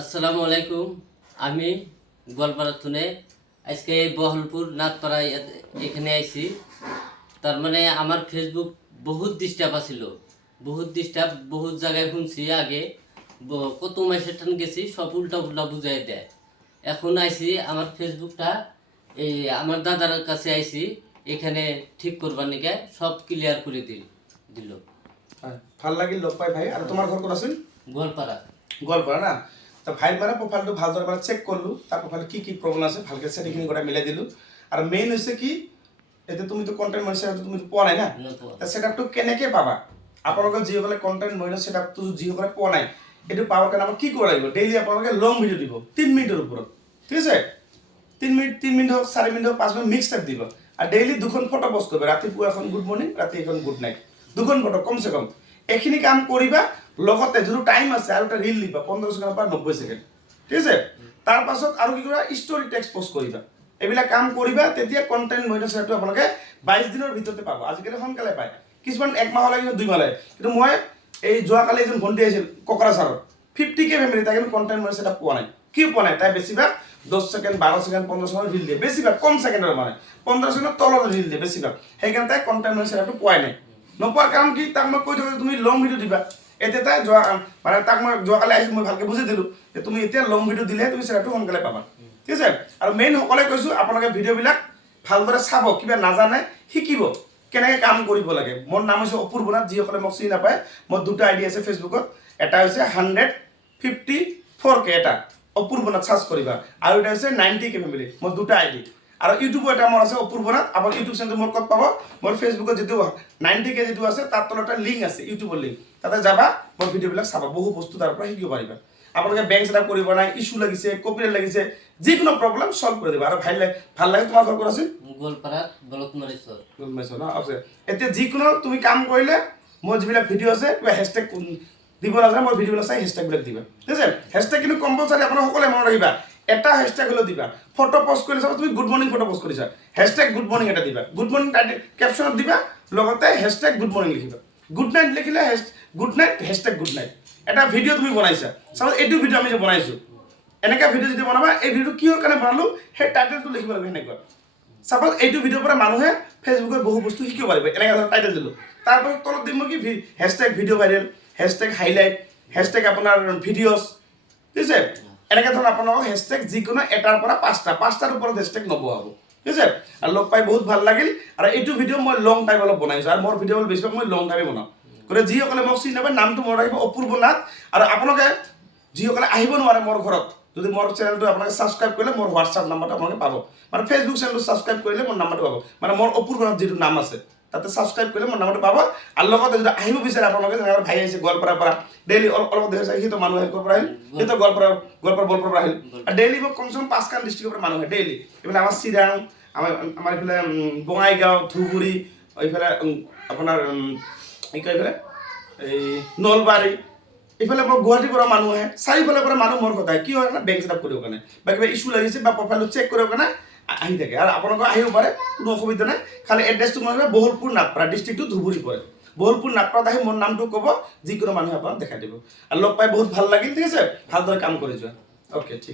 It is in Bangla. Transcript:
আসসালামু আলাইকুম। আমি গোয়ালপাড়া তুনে আজকে বহলপুর নাথপাড়া এখানে আইছি। তার মানে আমার ফেসবুক বহুত ডিস্টার্ব আছিল। বহুত ডিস্টার্ব বহুত জায়গায় শুনছি আগে। কত মাসের টান গেছি সব উল্টা উল্টা বুঝাই দেয়। এখন আইছি আমার ফেসবুকটা এই আমার দাদার কাছে আইছি এখানে ঠিক করবার নিকে সব ক্লিয়ার করে দিল দিল। ভালো লাগিল লগ পাই ভাই। আৰু তোমাৰ ঘৰ ক'ত আছিল? গোয়ালপাড়া। গোৱালপাৰা না? তো ভাইৰ মানে প্ৰফাইলটো ভালদৰে মানে চেক কৰিলোঁ। তাৰ প্ৰফাইলত কি কি প্ৰব্লেম আছে ভালকৈ চেটিংখিনি গোটেই মিলাই দিলোঁ। আৰু মেইন হৈছে কি এতে এতিয়া তুমিতো কণ্টেণ্ট মনিটাইজেশ্যনটো তুমিতো পোৱা নাই না? তা নতুন ছেটআপটো কেনেকৈ পাবা? আপোনালোকে যিসকলে কণ্টেণ্ট মনিটাইজেশ্যন ছেটআপটো যিসকলে পোৱা নাই এইটো পাবৰ কাৰণে আমাক কি কৰিব লাগিব? ডেইলি আপোনালোকে লং ভিডিঅ' দিব তিনি মিনিটৰ ওপৰত। ঠিক আছে? তিনি মিনিট তিনি মিনিট হওক চাৰি মিনিট হওক পাঁচ মিনিট মিক্স টাইপ দিব। আৰু ডেইলি দুখন ফটো পষ্ট কৰিব। ৰাতিপুৱা এখন গুড মৰ্ণিং ৰাতি এখন গুড নাইট দুখন ফটো কমচে কম। এইখিনি কাম কৰিবা, লগতে যিটো টাইম আছে আৰু এটা ৰিল দিবা পোন্ধৰ ছেকেণ্ডৰ পৰা নব্বৈ ছেকেণ্ড ঠিক আছে? তাৰ পাছত আৰু কি কৰিবা ষ্টৰি টেক্সট পষ্ট কৰিবা। এইবিলাক কাম কৰিবা, তেতিয়া কণ্টেণ্ট মনিটাইজেশ্যনটো আপোনালোকে বাইছ দিনৰ ভিতৰতে পাব। আজিকালি সোনকালে পায়। কিছুমান এক মাহ লাগে দুই মাহ লাগে। কিন্তু মই এই যোৱাকালি এজন ভণ্টি আহিছিল কোকৰাঝাৰত ফিফটি কে ফেমিলি তাই কিন্তু কণ্টেণ্ট মনিটাইজেশ্যন পোৱা নাই। কি পোৱা নাই? তাই বেছিভাগ দহ ছেকেণ্ড বাৰ ছেকেণ্ড পোন্ধৰ ছেকেণ্ড ৰিল দিয়ে। বেছিভাগ, কম ছেকেণ্ডৰ মানে। পোন্ধৰ ছেকেণ্ডৰ তলত ৰিল দিয়ে, বেছিভাগ। সেইকাৰণে তাই কণ্টেণ্ট মনিটাইজেশ্যনটো পোৱাই নাই। নোপোৱাৰ কাৰণ কি? তাক মই কৈ থাকোঁ তুমি লং ভিডিঅ' দিবা। এতিয়া তাই যোৱা মানে তাক মই যোৱাকালি আহিছোঁ মই ভালকৈ বুজি দিলোঁ যে তুমি এতিয়া লং ভিডিঅ' দিলেহে তুমি চেনেলটো সোনকালে পাবা। ঠিক আছে? আৰু মেইন সকলোৱে কৈছোঁ, আপোনালোকে ভিডিঅ'বিলাক ভালদৰে চাব, কিবা নাজানে, শিকিব, কেনেকৈ কাম কৰিব লাগে। মোৰ নাম হৈছে অপূৰ্ব নাথ যিসকলে মোক চিনি নাপায়, মোৰ দুটা আই ডি আছে ফেচবুকত, এটা হৈছে হাণ্ড্ৰেড ফিফটি ফ'ৰ কে এটা। অপূৰ্ব নাথ, চাৰ্চ কৰিবা। আৰু এটা হৈছে নাইণ্টি কে ফেমিলি মোৰ দুটা আই ডি। আৰু ইউটিউবো এটা মোৰ আছে অপূৰ্ব নাথ। আপোনাৰ ইউটিউব চেনেলটো মোৰ ক'ত পাব? মোৰ ফেচবুকত যিটো নাইণ্টি কে যিটো আছে তাৰ তলত এটা লিংক আছে ইউটিউবৰ লিংক তাতে যাবা মোৰ ভিডিঅ'বিলাক চাবা। বহু বস্তু তাৰ পৰা শিকিব পাৰিবা। আপোনালোকে বেংক চেটআপ কৰিব নাই ইছ্যু লাগিছে কপিৰাইট লাগিছে যিকোনো প্ৰব্লেম চল্ভ কৰি দিব। আৰু ভালো লাগে ভালো লাগে তোমাৰ ঘৰ ক'ত আছে গোয়ালপাড়া বলতমারেশ্বর গম পাইছ ন? আছে। এতিয়া যিকোনো তুমি কাম কৰিলে মোৰ যিবিলাক ভিডিঅ' আছে কিবা হেছটেগ দিব নাজানে মোৰ ভিডিঅ'বিলাক চাই হেছটেগবিলাক দিবা। ঠিক আছে? হেছটেগ কিন্তু কম্পালচাৰী আপোনাৰ সকলোৱে মনত ৰাখিবা। এটা হেছটেগ হ'লেও দিবা। ফটো পষ্ট কৰি চাবা তুমি গুড মৰ্ণিং ফটো পষ্ট কৰিছা হেছটেগ গুড মৰ্ণিং এটা দিবা। গুড মৰ্ণিং কেপশ্যনত দিবা, লগতে হেছটেগ গুড মৰ্ণিং লিখিবা। গুড নাইট লিখিলে good night hashtag good night এটা ভিডিঅ' তুমি বনাইছা। চাবা এইটো ভিডিঅ' আমি যে বনাইছোঁ। এনেকুৱা ভিডিঅ' যদি বনাবা, এই ভিডিঅ'টো কিহৰ কাৰণে বনালোঁ, সেই টাইটেলটো লিখিব লাগিব সেনেকুৱা। চাপ'জ এইটো ভিডিঅ'ৰ পৰা মানুহে ফেচবুকত বহু বস্তু শিকিব পাৰিব। এনেকৈ ধৰণৰ টাইটেল দিলোঁ। তাৰপাছত তলত দিম মই কি hashtag video' viral hashtag highlight hashtag আপোনাৰ ভিডিঅ'ছ ঠিক আছে এনেকৈ ধৰণৰ আপোনালোকক হেছটেগ যিকোনো এটাৰ পৰা পাঁচটা, পাঁচটাৰ ওপৰত হেছটেগ নবহাব। ঠিক আছে? আৰু লগ পাই বহুত ভালো লাগিল। আৰু এইটো ভিডিঅ' মই লং টাইম অলপ বনাইছোঁ। আৰু মোৰ ভিডিঅ' বেছিভাগ মই লং টাইমে বনাওঁ গতিকে যিসকলে মোক চিনি নাপায়, নামটো মনত ৰাখিব, অপূৰ্ব নাথ। আৰু আপোনালোকে যিসকলে আহিব নোৱাৰে মোৰ ঘৰত, যদি মোৰ চেনেলটো আপোনালোকে ছাবস্ক্ৰাইব কৰিলে, মোৰ হোৱাটছআপ নাম্বাৰটো আপোনালোকে পাব। মানে ফেচবুক চেনেলটো ছাবস্ক্ৰাইব কৰিলে মোৰ নাম্বাৰটো পাব। মানে মোৰ অপূৰ্ব নাথ যিটো নাম আছে। তাতে ছাবস্ক্ৰাইব কৰিলে মোৰ নাম্বাৰটো পাব। আৰু লগতে যদি আহিব বিচাৰে আপোনালোকে যেনেকৈ ভাই আহিছে, গোৱালপাৰাৰ পৰা। ডেইলি অলপ অলপ দেখিছে সিহঁতৰ মানুহ আহি পৰা আহিল। সিহঁতৰ গোৱালপাৰা গোৱালপাৰা বলপাৰাৰ পৰা আহিল। আৰু ডেইলি মোক কমচে কম পাঁচখন ডিষ্ট্ৰিক্টৰ পৰা মানুহ আহে ডেইলি এইফালে আমাৰ চিৰাং, আমাৰ আমাৰ এইফালে বঙাইগাঁও, ধুবুৰী, এইফালে আপোনাৰ কি এইফালে? এই নলবাৰী। ইফালে পৰা গুৱাহাটীৰ পৰা মানুহ আহে। চাৰিওফালৰ পৰা মানুহ মোৰ কথা কি হয় বেংক চেটআপ কৰিবৰ কাৰণে। বা কিবা ইছ্যু লাগিছে বা প্ৰফাইলটো চেক কৰিবৰ কাৰণে আহি থাকে। আৰু আপোনালোকৰ আহিব পাৰে, কোনো অসুবিধা নাই। খালি এড্ৰেছটো মই বহলপুৰ নাগপাৰা ডিষ্ট্ৰিক্টটো ধুবুৰী পৰে। বহলপুৰ নাগপাৰাত আহি মোৰ নামটো ক'ব, যিকোনো মানুহে আপোনাক দেখাই দিব। আৰু লগ পাই বহুত ভালো লাগিল, ঠিক আছে? ভালদৰে কাম কৰি যোৱা। অ'কে ঠিক আছে।